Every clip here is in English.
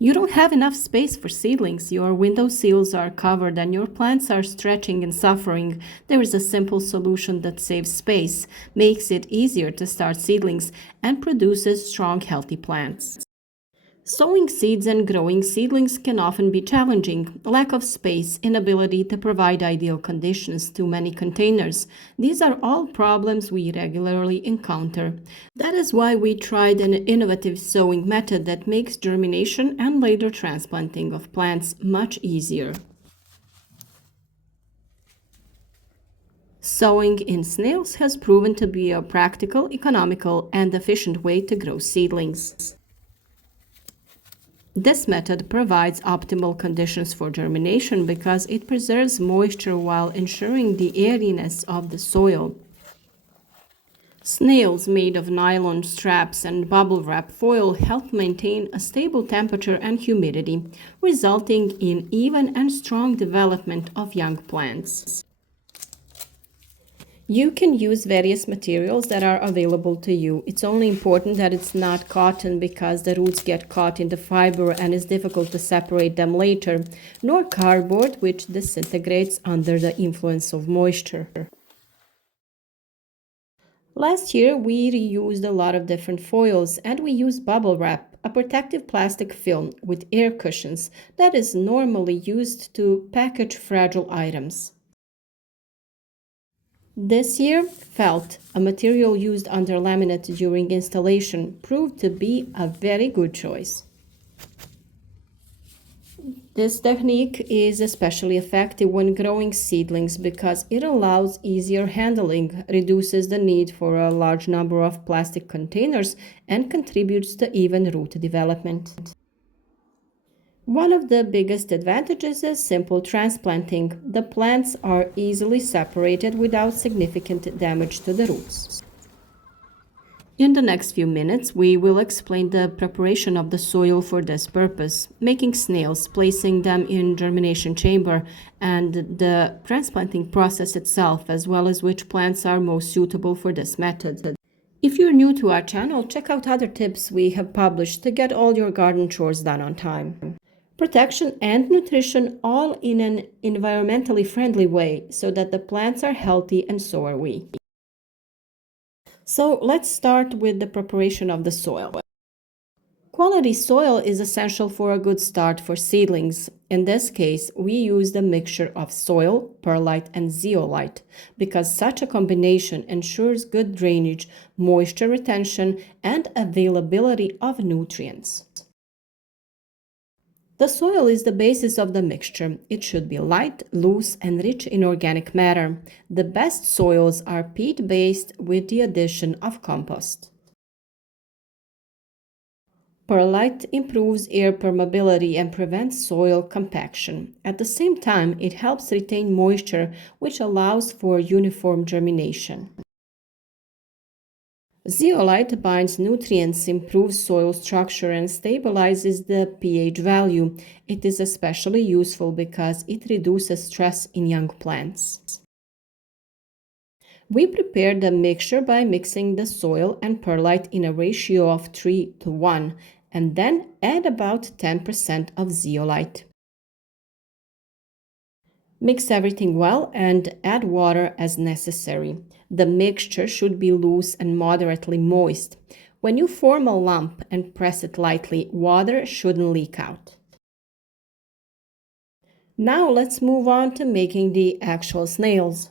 You don't have enough space for seedlings. Your window sills are covered and your plants are stretching and suffering. There is a simple solution that saves space, makes it easier to start seedlings, and produces strong, healthy plants. Sowing seeds and growing seedlings can often be challenging. Lack of space, inability to provide ideal conditions, too many containers. These are all problems we regularly encounter. That is why we tried an innovative sowing method that makes germination and later transplanting of plants much easier. Sowing in snails has proven to be a practical, economical, and efficient way to grow seedlings. This method provides optimal conditions for germination because it preserves moisture while ensuring the airiness of the soil. Snails made of nylon straps and bubble wrap foil help maintain a stable temperature and humidity, resulting in even and strong development of young plants. You can use various materials that are available to you. It's only important that it's not cotton because the roots get caught in the fiber and it's difficult to separate them later, nor cardboard, which disintegrates under the influence of moisture. Last year, we reused a lot of different foils and we used bubble wrap, a protective plastic film with air cushions that is normally used to package fragile items. This year, felt, a material used under laminate during installation, proved to be a very good choice. This technique is especially effective when growing seedlings because it allows easier handling, reduces the need for a large number of plastic containers, and contributes to even root development. One of the biggest advantages is simple transplanting. The plants are easily separated without significant damage to the roots. In the next few minutes, we will explain the preparation of the soil for this purpose, making snails, placing them in germination chamber, and the transplanting process itself, as well as which plants are most suitable for this method. If you're new to our channel, check out other tips we have published to get all your garden chores done on time. Protection and nutrition all in an environmentally friendly way so that the plants are healthy and so are we. So let's start with the preparation of the soil. Quality soil is essential for a good start for seedlings. In this case, we used a mixture of soil, perlite, and zeolite because such a combination ensures good drainage, moisture retention, and availability of nutrients. The soil is the basis of the mixture. It should be light, loose, and rich in organic matter. The best soils are peat-based with the addition of compost. Perlite improves air permeability and prevents soil compaction. At the same time, it helps retain moisture, which allows for uniform germination. Zeolite binds nutrients, improves soil structure, and stabilizes the pH value. It is especially useful because it reduces stress in young plants. We prepared the mixture by mixing the soil and perlite in a ratio of 3:1, and then add about 10% of zeolite. Mix everything well and add water as necessary. The mixture should be loose and moderately moist. When you form a lump and press it lightly, water shouldn't leak out. Now let's move on to making the actual snails.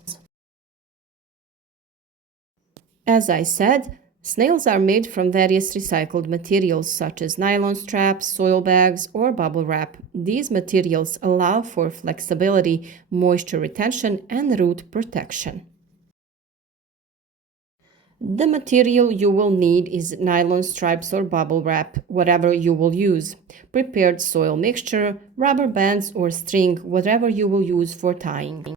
As I said, snails are made from various recycled materials such as nylon straps, soil bags, or bubble wrap. These materials allow for flexibility, moisture retention, and root protection. The material you will need is nylon stripes or bubble wrap, whatever you will use, prepared soil mixture, rubber bands or string, whatever you will use for tying.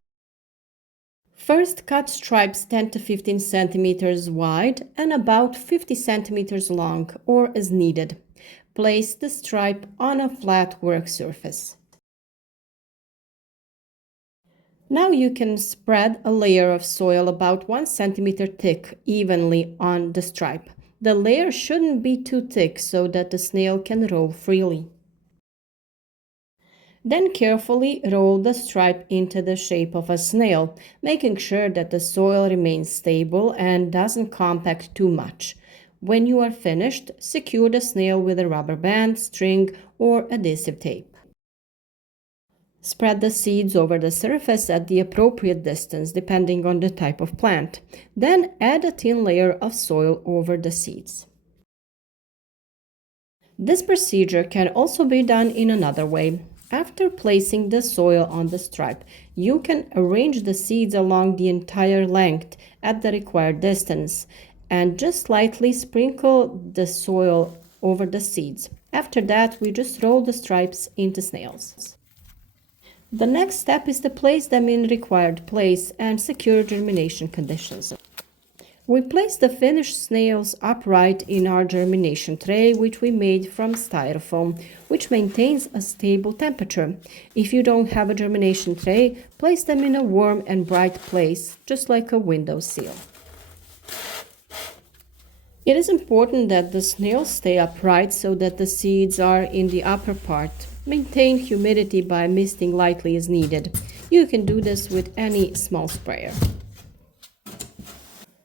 First, cut stripes 10 to 15 centimeters wide and about 50 centimeters long, or as needed. Place the stripe on a flat work surface. Now you can spread a layer of soil about 1 centimeter thick evenly on the stripe. The layer shouldn't be too thick so that the snail can roll freely. Then carefully roll the stripe into the shape of a snail, making sure that the soil remains stable and doesn't compact too much. When you are finished, secure the snail with a rubber band, string, or adhesive tape. Spread the seeds over the surface at the appropriate distance depending on the type of plant. Then add a thin layer of soil over the seeds. This procedure can also be done in another way. After placing the soil on the stripe, you can arrange the seeds along the entire length at the required distance and just lightly sprinkle the soil over the seeds. After that, we just roll the stripes into snails. The next step is to place them in required place and secure germination conditions. We place the finished snails upright in our germination tray, which we made from styrofoam, which maintains a stable temperature. If you don't have a germination tray, place them in a warm and bright place, just like a windowsill. It is important that the snails stay upright so that the seeds are in the upper part. Maintain humidity by misting lightly as needed. You can do this with any small sprayer.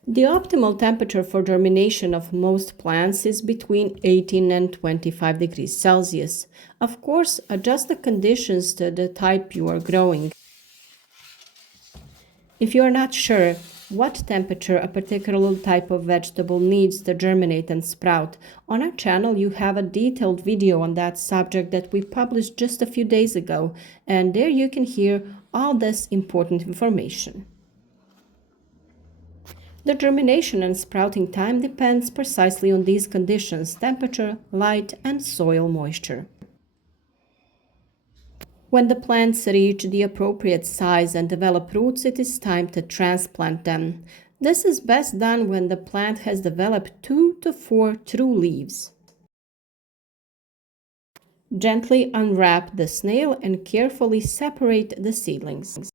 The optimal temperature for germination of most plants is between 18 and 25 degrees Celsius. Of course, adjust the conditions to the type you are growing. If you are not sure what temperature a particular type of vegetable needs to germinate and sprout, on our channel you have a detailed video on that subject that we published just a few days ago, and there you can hear all this important information. The germination and sprouting time depends precisely on these conditions: temperature, light, and soil moisture. When the plants reach the appropriate size and develop roots, it is time to transplant them. This is best done when the plant has developed 2 to 4 true leaves. Gently unwrap the snail and carefully separate the seedlings.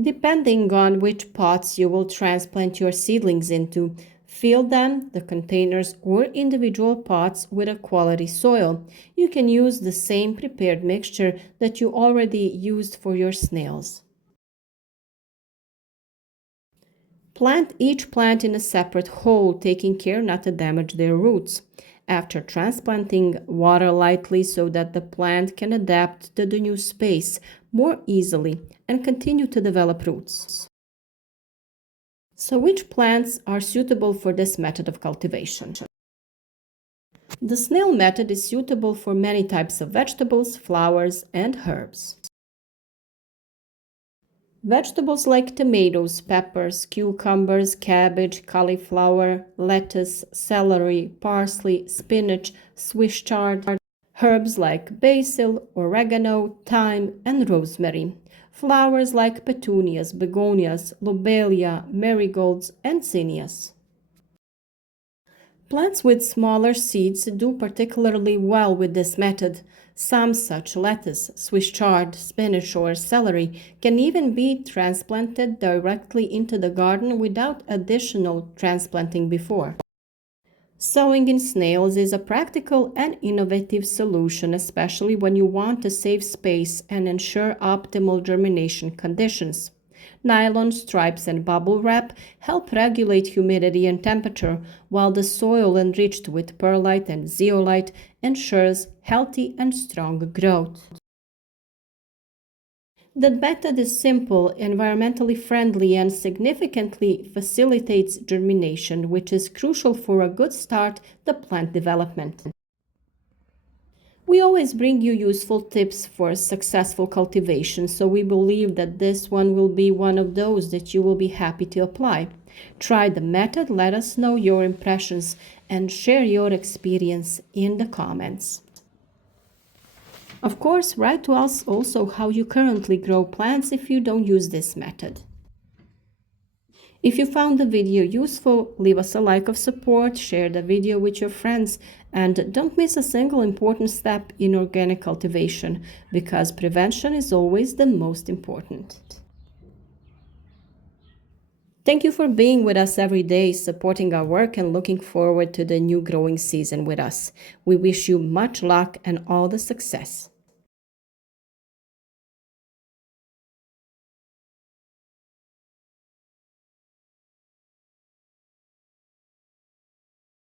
Depending on which pots you will transplant your seedlings into, fill them, the containers or individual pots, with a quality soil. You can use the same prepared mixture that you already used for your snails. Plant each plant in a separate hole, taking care not to damage their roots. After transplanting, water lightly so that the plant can adapt to the new space more easily and continue to develop roots. So which plants are suitable for this method of cultivation? The snail method is suitable for many types of vegetables, flowers, and herbs. Vegetables like tomatoes, peppers, cucumbers, cabbage, cauliflower, lettuce, celery, parsley, spinach, Swiss chard. Herbs like basil, oregano, thyme, and rosemary. Flowers like petunias, begonias, lobelia, marigolds, and zinnias. Plants with smaller seeds do particularly well with this method. Some, such lettuce, Swiss chard, spinach, or celery, can even be transplanted directly into the garden without additional transplanting before. Sowing in snails is a practical and innovative solution, especially when you want to save space and ensure optimal germination conditions. Nylon stripes and bubble wrap help regulate humidity and temperature, while the soil enriched with perlite and zeolite ensures healthy and strong growth. The method is simple, environmentally friendly, and significantly facilitates germination, which is crucial for a good start to plant development. We always bring you useful tips for successful cultivation, so we believe that this one will be one of those that you will be happy to apply. Try the method, let us know your impressions, and share your experience in the comments. Of course, write to us also how you currently grow plants if you don't use this method. If you found the video useful, leave us a like of support, share the video with your friends, and don't miss a single important step in organic cultivation, because prevention is always the most important. Thank you for being with us every day, supporting our work, and looking forward to the new growing season with us. We wish you much luck and all the success.